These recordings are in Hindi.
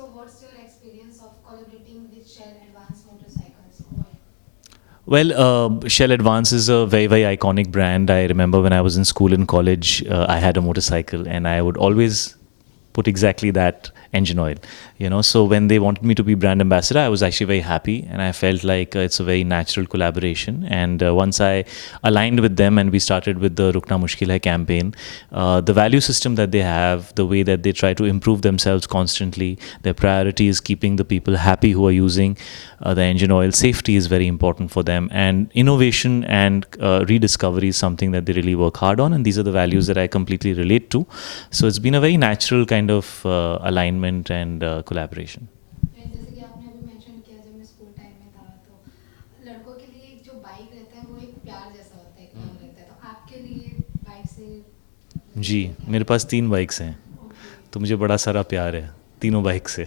So what's your experience of collaborating with Shell Advanced Motorcycles? Well, Shell Advance is a very, very iconic brand. I remember when I was in school and college, I had a motorcycle, and I would always put exactly that engine oil. So when they wanted me to be brand ambassador, I was actually very happy, and I felt like it's a very natural collaboration. And once I aligned with them, and we started with the Rukna Mushkil Hai campaign, the value system that they have, the way that they try to improve themselves constantly, their priority is keeping the people happy who are using the engine oil. Safety is very important for them, and innovation and rediscovery is something that they really work hard on, and these are the values that I completely relate to. So it's been a very natural kind of alignment and collaboration. जैसे कि आपने अभी मेंशन किया जब मैं स्कूल टाइम में था तो लड़कों के लिए एक जो बाइक रहता है वो एक प्यार जैसा होता है, एक लव रहता है, तो आपके लिए बाइक से जी, रिलेटेड क्या मेरे है? पास 3 बाइक्स हैं, ओके। तो मुझे बड़ा सारा प्यार है तीनों बाइक से।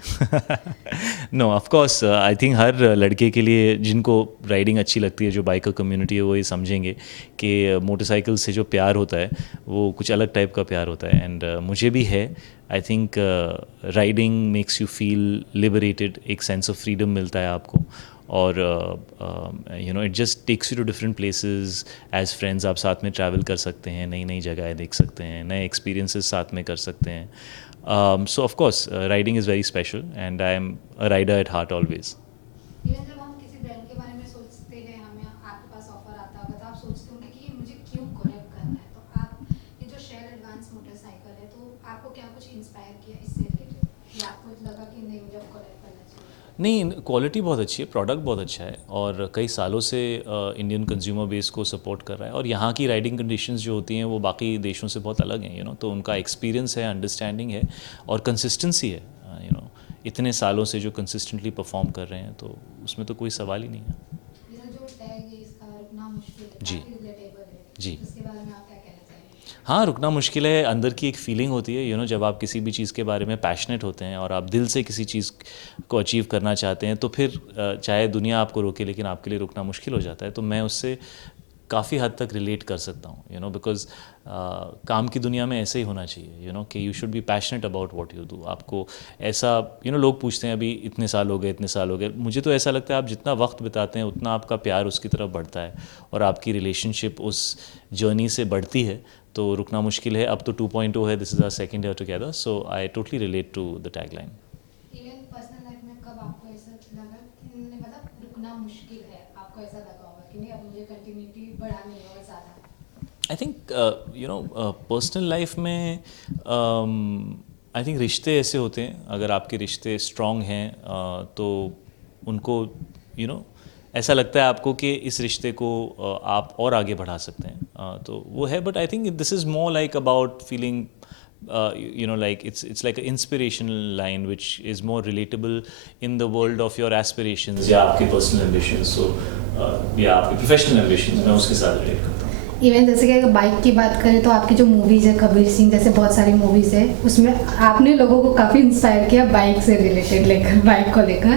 No, of course I think हर लड़के के लिए जिनको राइडिंग अच्छी लगती है, जो बाइकर कम्युनिटी है, वो ये समझेंगे कि मोटरसाइकिल से जो प्यार होता है वो कुछ अलग टाइप का प्यार होता है, एंड मुझे भी है। I think riding makes you feel liberated, एक सेंस ऑफ फ्रीडम मिलता है आपको, और it just takes you to different places. As friends आप साथ में ट्रैवल कर सकते हैं, नई नई जगहें देख सकते हैं, नए एक्सपीरियंसेस साथ में कर सकते हैं। So of course, riding is very special, and I am a rider at heart always. Even जब हम किसी ब्रांड के बारे में सोचते हैं, हमें आपके पास ऑफर आता होगा तो आप सोचते होंगे कि ये मुझे क्यों कोलैब करना है, तो आप ये जो शेल एडवांस मोटरसाइकिल है तो आपको क्या कुछ इंस्पायर किया इससे रिलेटेड या आपको लगा कि नहीं मुझे कोलैब करना चाहिए? नहीं, क्वालिटी बहुत अच्छी है, प्रोडक्ट बहुत अच्छा है, और कई सालों से इंडियन कंज्यूमर बेस को सपोर्ट कर रहा है, और यहाँ की राइडिंग कंडीशंस जो होती हैं वो बाकी देशों से बहुत अलग हैं, तो उनका एक्सपीरियंस है, अंडरस्टैंडिंग है, और कंसिस्टेंसी है। इतने सालों से जो कंसिस्टेंटली परफॉर्म कर रहे हैं, तो उसमें तो कोई सवाल ही नहीं है। मेरा जो टैग है इसका रुकना मुश्किल है, जी। काफ़ी रिलेटेबल है, जी। उसके बारे में आप क्या कहना चाहेंगे? हाँ, रुकना मुश्किल है, अंदर की एक फ़ीलिंग होती है, जब आप किसी भी चीज़ के बारे में पैशनेट होते हैं और आप दिल से किसी चीज़ को अचीव करना चाहते हैं, तो फिर चाहे दुनिया आपको रोके, लेकिन आपके लिए रुकना मुश्किल हो जाता है। तो मैं उससे काफ़ी हद तक रिलेट कर सकता हूँ, बिकॉज़ काम की दुनिया में ऐसे ही होना चाहिए, कि you should be passionate about what you do. आपको ऐसा, लोग पूछते हैं अभी इतने साल हो गए, इतने साल हो गए। मुझे तो ऐसा लगता है आप जितना वक्त बिताते हैं उतना आपका प्यार उसकी तरफ बढ़ता है, और आपकी रिलेशनशिप उस जर्नी से बढ़ती है। तो रुकना मुश्किल है, अब तो 2.0 है, this is our second year together, so I totally relate to the tagline. Even personal life में कब आपको ऐसा लगा कि नहीं, मतलब रुकना मुश्किल है, आपको ऐसा लगा होगा कि नहीं अब मुझे कंटिन्यूटी बढ़ानी है और ज़्यादा? आई थिंक पर्सनल लाइफ में आई थिंक रिश्ते ऐसे होते हैं, अगर आपके रिश्ते स्ट्रॉन्ग हैं तो उनको ऐसा लगता है आपको कि इस रिश्ते को आप और आगे बढ़ा सकते हैं, तो वो है। But I think this is more like about feeling, like it's like an inspirational line which is more relatable in the world of your aspirations या आपके personal ambitions, so या आपके professional ambitions, मैं उसके साथ relate करता हूँ। इवन जैसे कि अगर बाइक की बात करें तो आपकी जो मूवीज़ है, कबीर सिंह जैसे बहुत सारी मूवीज़ है, उसमें आपने लोगों को काफ़ी इंस्पायर किया बाइक से रिलेटेड लेकर, बाइक को लेकर।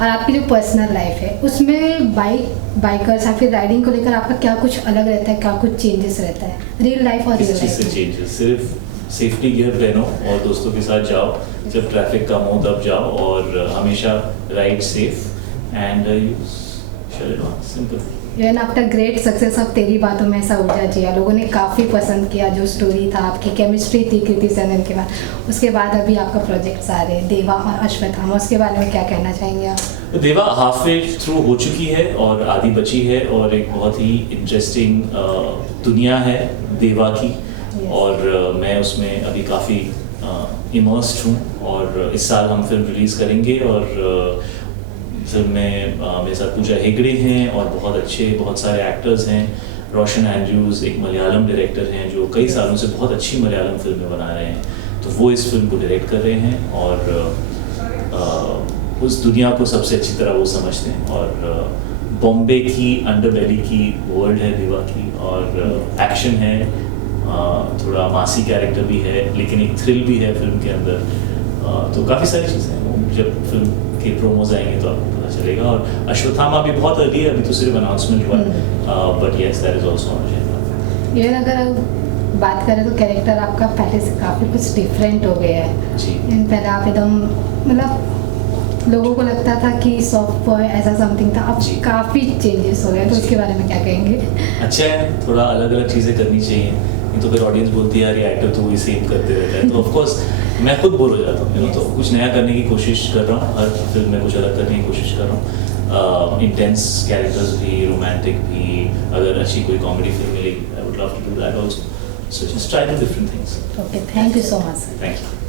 और आपकी जो पर्सनल लाइफ है उसमें बाइकर्स या फिर राइडिंग को लेकर आपका क्या कुछ अलग रहता है, क्या कुछ चेंजेस रहता है रियल लाइफ और रियल किस चीज़ से लाइफ? चेंजेस? सिर्फ सेफ्टी गियर पहनो और दोस्तों के साथ जाओ, जब ट्रैफिक कम हो तब जाओ, और हमेशा ride safe and use Shell Advance, simple. Even after great success of Teri Baaton में ऐसा उलझा जिया, लोगों ने काफ़ी पसंद किया, जो स्टोरी था, आपकी केमिस्ट्री थी कृति सेनन के बाद, उसके बाद अभी आपका प्रोजेक्ट्स आ रहे हैं देवा और अश्वत्थामा, उसके बारे में क्या कहना चाहेंगे आप? देवा हाफ वे थ्रू हो चुकी है और आधी बची है, और एक बहुत ही इंटरेस्टिंग दुनिया है देवा की, और मैं उसमें अभी काफ़ी इमर्स्ड हूँ, और इस साल हम फिल्म रिलीज़ करेंगे, और फिल्म में मेरे साथ पूजा हेगड़े हैं और बहुत सारे एक्टर्स हैं। रोशन एंड्रयूज़ एक मलयालम डायरेक्टर हैं जो कई सालों से बहुत अच्छी मलयालम फिल्में बना रहे हैं, तो वो इस फिल्म को डायरेक्ट कर रहे हैं, और उस दुनिया को सबसे अच्छी तरह वो समझते हैं, और बॉम्बे की अंडरबेली की वर्ल्ड है देवा की, और एक्शन है, थोड़ा मासी कैरेक्टर भी है, लेकिन एक थ्रिल भी है फिल्म के अंदर, तो काफ़ी सारी चीज़ें हैं। जब फिल्म के प्रोमोज आएंगे तो आपको पता चलेगा। और अश्वत्थामा भी बहुत अर्ली है, अभी तो सिर्फ अनाउंसमेंट हुआ, but yes that is also on agenda. Even अगर बात करें तो कैरेक्टर आपका पहले से काफ़ी कुछ डिफरेंट हो गया है जी। पहले आप एकदम मतलब लोगों को लगता था कि सॉफ्ट बॉय ऐसा समथिंग था, अब जी। काफ़ी चेंजेस हो गए, तो जी। उसके बारे में क्या कहेंगे? अच्छा है, थोड़ा अलग अलग चीज़ें करनी चाहिए, नहीं तो फिर ऑडियंस बोलती है यार ये एक्टर तो वही सेम करते रहता है, तो ऑफ कोर्स मैं खुद बोर हो जाता हूँ, तो कुछ नया करने की कोशिश कर रहा हूँ, हर फिल्म में कुछ अलग करने की कोशिश कर रहा हूँ, इंटेंस कैरेक्टर्स भी, रोमांटिक भी, अगर अच्छी कोई कॉमेडी फिल्म मिलेगी I would love to do that also, so just try to different things. Okay, thank you so much. Thank you.